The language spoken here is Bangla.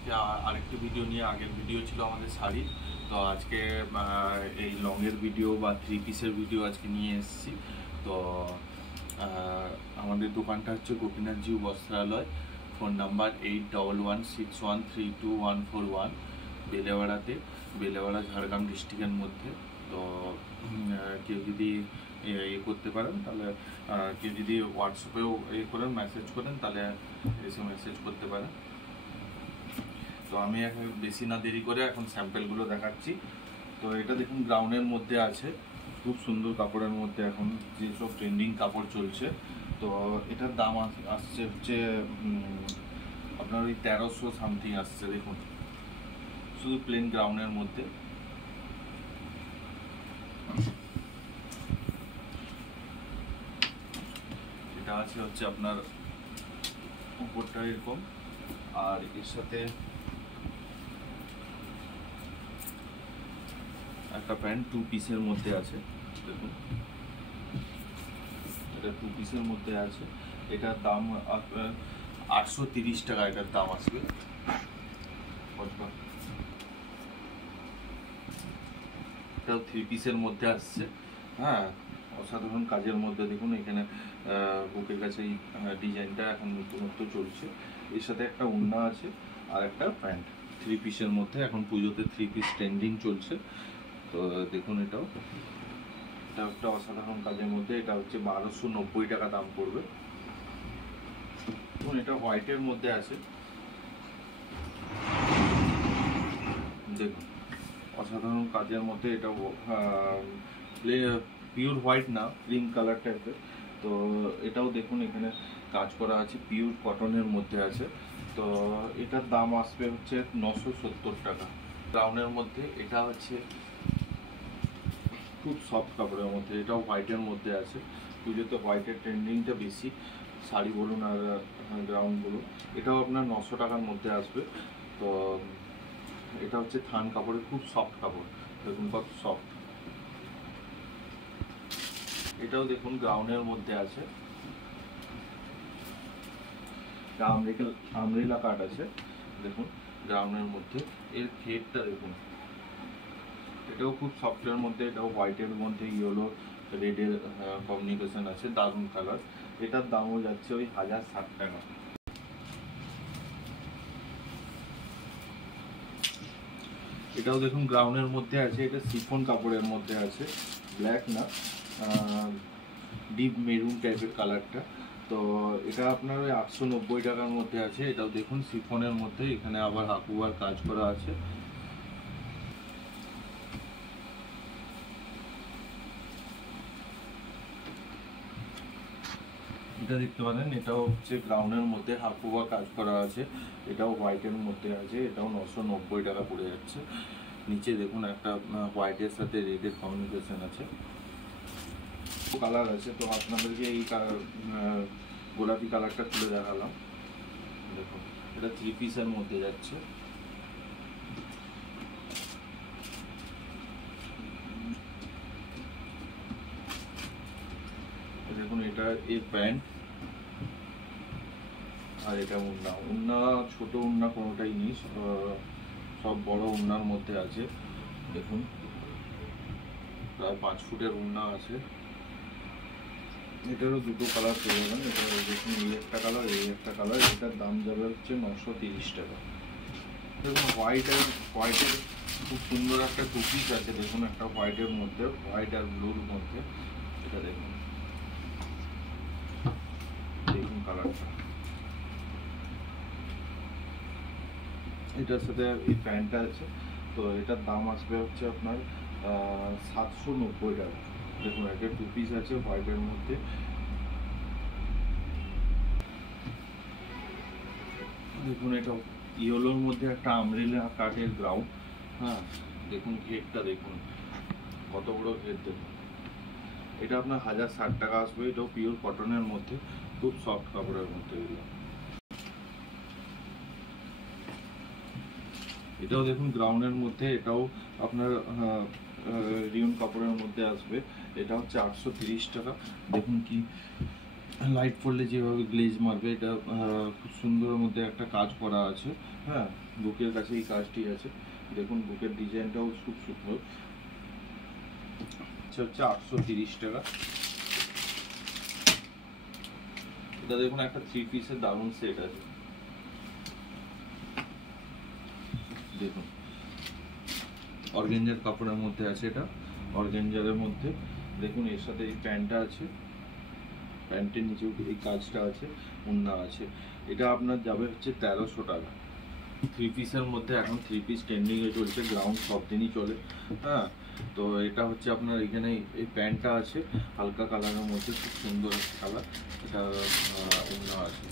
আজকে আরেকটি ভিডিও নিয়ে, আগের ভিডিও ছিল আমাদের শাড়ি, তো আজকে এই লংয়ের ভিডিও বা 3 পিসের ভিডিও আজকে নিয়ে এসেছি। তো আমাদের দোকানটা হচ্ছে গোপীনাথজিউ বস্ত্রালয়, ফোন নাম্বার 8161613241, বেলেওয়াড়া ঝাড়গ্রাম ডিস্ট্রিক্টের মধ্যে। তো কেউ যদি করতে পারেন তাহলে, কেউ যদি হোয়াটসঅ্যাপেও করেন, মেসেজ করেন, তাহলে এসে মেসেজ করতে পারেন। তো আমি এখন বেশি না দেরি করে এখন স্যাম্পেলগুলো দেখাচ্ছি। তো এটা দেখুন গ্রাউন্ডের মধ্যে আছে, খুব সুন্দর কাপড়ের মধ্যে এখন যেসব ট্রেন্ডিং কাপড় চলছে। তো এটার দাম আসছে হচ্ছে আপনার ওই 1300 সামথিং আসছে। দেখুন শুধু প্লেন গ্রাউন্ডের মধ্যে। এটা আছে হচ্ছে আপনার উপরটা এরকম, আর এর সাথে একটা প্যান্ট 2 পিসের মধ্যে আছে। দেখুন এটা 2 পিসের মধ্যে আছে। এটার দাম 830 টাকা এটার দাম আসবে। এটাও 3 পিসের মধ্যে আসছে। হ্যাঁ, অসাধারণ কাজের মধ্যে। দেখুন এখানে বুকের কাছে এই ডিজাইনটা এখন নতুনত্ব চলছে। এর সাথে একটা ওড়না আছে আর একটা প্যান্ট, 3 পিসের মধ্যে। এখন পুজোতে 3 পিস ট্রেন্ডিং চলছে। তো দেখুন এটা একটা অসাধারণ কাজের মধ্যে। এটা হচ্ছে 1290 টাকা দাম পড়বে। দেখুন এটা হোয়াইটের মধ্যে আছে। দেখুন অসাধারণ কাজের মধ্যে। এটা পিওর হোয়াইট না, ক্রিম কালার টাইপের। তো এটাও দেখুন এখানে কাজ করা আছে, পিওর কটনের মধ্যে আছে। তো এটার দাম আসবে হচ্ছে 970 টাকা। ব্রাউনের মধ্যে এটা হচ্ছে খুব সফট কাপড়ের মধ্যে, এটাও হোয়াইটের মধ্যে আছে। পুজোতে হোয়াইটের ট্রেন্ডিংটা বেশি, শাড়ি বলুন আর গ্রাউন্ড বলুন। এটাও আপনার 900 টাকার মধ্যে আসবে। তো এটা হচ্ছে থান কাপড়ের, খুব সফট কাপড়। দেখুন কত সফট। এটাও দেখুন গ্রাউন্ডের মধ্যে আছে, আমরেলা কাট আছে। দেখুন গ্রাউন্ডের মধ্যে এর ঘেরটা দেখুন, এটাও খুব সফটের মধ্যে। এটাও হোয়াইটের মধ্যে ইয়েলো রেডের কমিউনিকেশন আছে, দারুণ কালার। এটার দামও যাচ্ছে ওই 1060 টাকা। এটাও দেখুন গ্রাউন্ডের মধ্যে আছে। এটা শিফন কাপড়ের মধ্যে আছে, ব্ল্যাক না, ডিপ মেরুন টাইপের কালারটা। তো এটা আপনার ওই 890 টাকার মধ্যে আছে। এটাও দেখুন শিফনের মধ্যে, এখানে আবার হাকুয়ার কাজ করা আছে। এটা দেখতে পারেন, এটাও হচ্ছে গ্রাউন্ডের মধ্যে হাকুয়া কাজ করা আছে। এটাও হোয়াইটের মধ্যে আছে। এটাও 990 টাকা পড়ে যাচ্ছে। নিচে দেখুন একটা হোয়াইটের সাথে রেডের কমিউনিকেশন আছে, কালার আছে। তো আপনাদেরকে এই গোলাপি কালারটা তুলে দেখালাম। দেখুন এটা 3 পিসের মধ্যে যাচ্ছে। দেখুন এটা এই প্যান্ট, আর এটা ওড়না ছোট ওড়না কোনোটাই নেই, সব বড় ওড়নার মধ্যে আছে। দেখুন প্রায় 5 ফুটের ওড়না আছে। এটারও দুটো কালার পেয়ে যাবেন। এটা দেখুন এই একটা কালার, এই একটা কালার। এটার দাম যাবে হচ্ছে 930 টাকা। দেখুন হোয়াইটের খুব সুন্দর একটা 2 পিস আছে। দেখুন একটা হোয়াইটের মধ্যে, হোয়াইট আর ব্লুর মধ্যে। এটা দেখুন, দেখুন কালারটা। এটার সাথে এই প্যান্টটা আছে। তো এটার দাম আসবে হচ্ছে আপনার 790 টাকা। দেখুন একটা 2 পিস আছে হোয়াইটের মধ্যে। দেখুন এটা ইয়েলোর মধ্যে একটা আমরেলা কাটের গ্রাউন্ড। হ্যাঁ দেখুন ঘেরটা দেখুন কত বড় ঘের। দেখুন এটা আপনার 1060 টাকা আসবে। এটাও পিওর কটনের মধ্যে, খুব সফট কাপড়ের মধ্যে এগুলো। এটাও দেখুন গ্রাউন্ডের মধ্যে। এটাও আপনার রিয়ন কাপড়ের মধ্যে আসবে। এটা হচ্ছে 830 টাকা। দেখুন কি লাইট পড়লে যেভাবে গ্লেজ মারবে, এটা খুব সুন্দরের মধ্যে একটা কাজ করা আছে। হ্যাঁ, বুকের কাছে এই কাজটি আছে, দেখুন বুকের ডিজাইনটাও খুব সুন্দর। হচ্ছে 830 টাকা। এটা দেখুন একটা 3 পিসের দারুণ সেট আছে, দেখুন অর্গানজার কাপড়ের মধ্যে আছে, এটা অর্গানজারের মধ্যে। দেখুন এর সাথে এই প্যান্টটা আছে, প্যান্টের নিচেও এই কাজটা আছে, ওড়না আছে। এটা আপনার যাবে হচ্ছে 1300 টাকা। 3 পিসের মধ্যে এখন 3 পিস ট্রেন্ডিংয়ে চলছে, গ্রাউন্ড সব দিনই চলে। হ্যাঁ, তো এটা হচ্ছে আপনার এখানে এই প্যান্টটা আছে হালকা কালারের মধ্যে, খুব সুন্দর কালার। এটা ওড়না আছে।